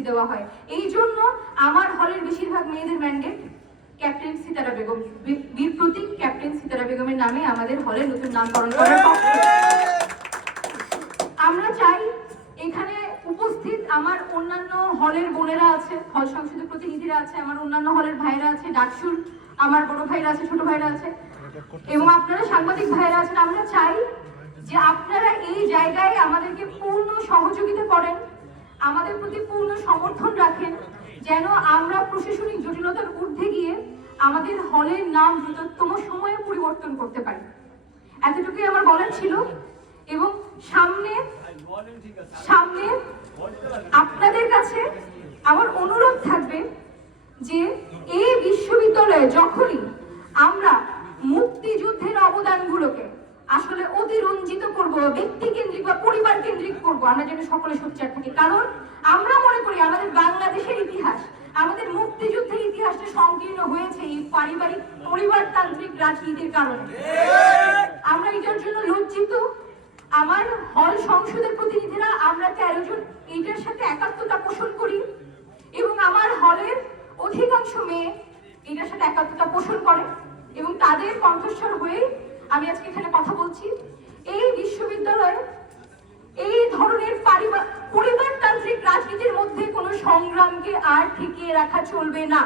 স্বীকৃতি দেওয়া হয়। এই জন্য আমার হলের বেশিরভাগ মেয়েদের ম্যান্ডেট ক্যাপ্টেন সিতারা বেগম, বীর প্রতীক ক্যাপ্টেন সিতারা বেগমের নামে আমাদের হলে নতুন নামকরণ করার পক্ষে। আমরা চাই এখানে উপস্থিত আমার অন্যান্য হলের বোনেরা আছে, হল সংসদের প্রতিনিধিরা আছে, আমার অন্যান্য হলের ভাইরা আছে, ডাকসুর আমার বড় ভাইরা আছে, ছোট ভাইরা আছে, এবং আপনারা সাংবাদিক ভাইরা আছেন। আমরা চাই যে আপনারা এই জায়গায় আমাদেরকে পূর্ণ সহযোগিতা করেন, আমাদের প্রতি পূর্ণ সমর্থন রাখেন, যেন আমরা প্রশাসনিক জটিলতার ঊর্ধ্বে গিয়ে আমাদের হলের নাম দ্রুততম সময়ে পরিবর্তন করতে পারি। এতটুকুই আমার বলার ছিল। এবং সামনে আপনাদের কাছে আমার অনুরোধ থাকবে যে এই বিশ্ববিদ্যালয়ে যখনই আমরা মুক্তিযুদ্ধের অবদানগুলোকে আসলে অতিরঞ্জিত করব, ব্যক্তি কেন্দ্রিক বা পরিবার কেন্দ্রিক করব, আমরা যেন সকলে সোচ্চার থাকি। কারণ আমরা মনে করি আমাদের বাংলাদেশের ইতিহাস, আমাদের মুক্তিযুদ্ধের ইতিহাসটা সংকীর্ণ হয়েছে এই পারিবারিক পরিবারতান্ত্রিক রাজনীতির কারণে। আমরা এটার জন্য লজ্জিত। আমার হল সংসদের প্রতিনিধিরা আমরা 13 জন এটার সাথে একাত্মতা পোষণ করি, এবং আমার হলের অধিকাংশ মেয়ে এটার সাথে একাত্মতা পোষণ করে, এবং তাদের কণ্ঠস্বর হয়ে আমি আজকে এখানে কথা বলছি। এই বিশ্ববিদ্যালয়ে এই ধরনের পরিবারতান্ত্রিক রাজনীতির মধ্যে কোনো সংগ্রামকে আর ঠেকিয়ে রাখা চলবে না।